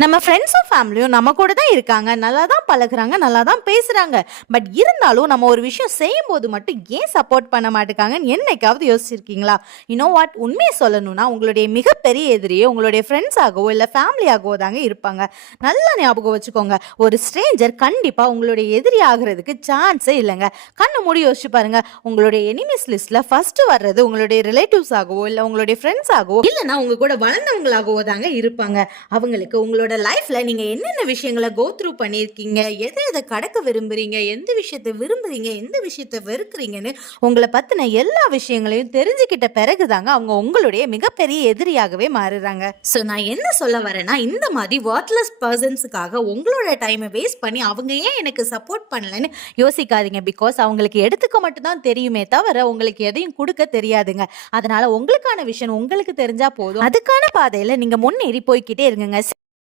நம்ம ஃப்ரெண்ட்ஸும் ஃபேமிலியும் நம்ம கூட தான் இருக்காங்க, நல்லா தான் பழகுறாங்க, நல்லா தான் பேசுறாங்க. பட் இருந்தாலும் நம்ம ஒரு விஷயம் செய்யும்போது மட்டும் ஏன் சப்போர்ட் பண்ண மாட்டேங்காங்கன்னு என்னைக்காவது யோசிச்சிருக்கீங்களா? வாட், உண்மையை சொல்லணும்னா உங்களுடைய மிகப்பெரிய எதிரியே உங்களுடைய ஃப்ரெண்ட்ஸாகவோ இல்லை ஃபேமிலியாகவோ தாங்க இருப்பாங்க. நல்லா ஞாபகம் வச்சுக்கோங்க. ஒரு ஸ்ட்ரேஞ்சர் கண்டிப்பா உங்களுடைய எதிரி ஆகிறதுக்கு சான்ஸே இல்லைங்க. கண்ணை மூடி யோசிச்சு பாருங்க. உங்களுடைய எனிமீஸ் லிஸ்ட்ல ஃபர்ஸ்ட் வர்றது உங்களுடைய ரிலேட்டிவ்ஸ் ஆகவோ இல்லை உங்களுடைய ஃப்ரெண்ட்ஸ் ஆகவோ இல்லைன்னா உங்க கூட வளர்ந்தவங்களாகவோ தாங்க இருப்பாங்க. அவங்களுக்கு உங்களோட லைஃப்ல நீங்க என்னென்ன விஷயங்களை கோ த்ரூ பண்ணியிருக்கீங்க, எதை எதை கடக்க விரும்புறீங்க, எந்த விஷயத்தை விரும்புறீங்க, எந்த விஷயத்தை வெறுக்கிறீங்கன்னு உங்களை பத்தின எல்லா விஷயங்களையும் தெரிஞ்சுக்கிட்ட பிறகுதாங்க அவங்க உங்களுடைய மிகப்பெரிய எதிரியாகவே மாறுறாங்க. ஸோ நான் என்ன சொல்ல வரேன்னா, இந்த மாதிரி வாட்லெஸ் பர்சன்ஸுக்காக உங்களோட டைமை வேஸ்ட் பண்ணி அவங்க ஏன் எனக்கு சப்போர்ட் பண்ணலன்னு யோசிக்காதீங்க. பிகாஸ் அவங்களுக்கு எடுத்துக்க மட்டும்தான் தெரியுமே தவிர உங்களுக்கு எதையும் கொடுக்க தெரியாதுங்க. அதனால உங்களுக்கான விஷயம் உங்களுக்கு தெரிஞ்சா போதும். அதுக்கான பாதையில நீங்க முன்னேறி போய்கிட்டே இருங்க.